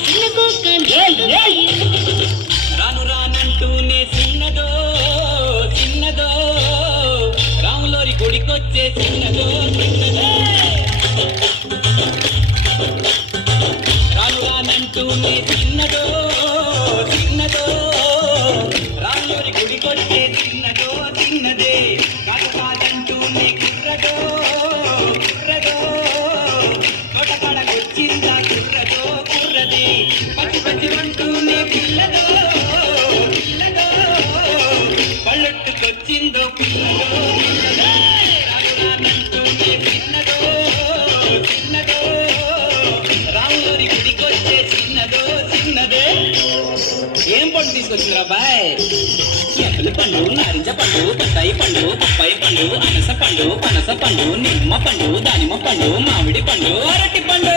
సిన్నకొక్క నేలు రాను రానంటూనే చిన్నదో చిన్నదో రాములోరి గుడికొచ్చే చిన్నదో చిన్నదో. రాను రానంటూనే చిన్నదో చిన్నదో రాములోరి గుడికొచ్చే చిన్నదో. పళ్ళెట్టుకొచ్చిందో పిల్లదో పిల్లదో రాను రానంటూనే చిన్నదో చిన్నదో రాములోరి గుడికొచ్చే చిన్నదో చిన్నదే ఏం పండు తీసుకొచ్చిందిరా బాయ్ ఎప్పుల పండు నారింజ పండు బత్తాయి పండు పప్పాయి పండు అనస పండు పనస పండు నిమ్మ పండు దానిమ్మ పండు మామిడి పండు అరటి పండు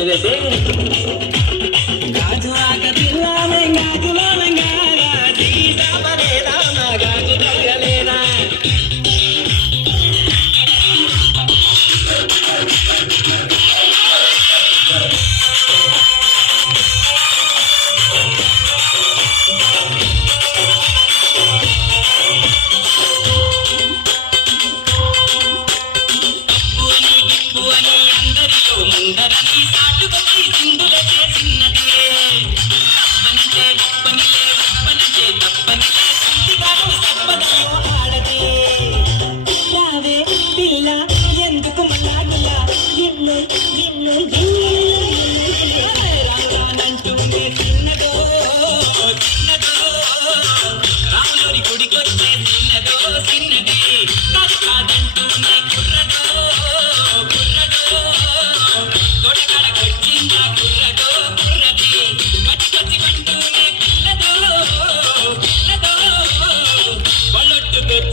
ele é bem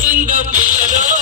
kingdom below.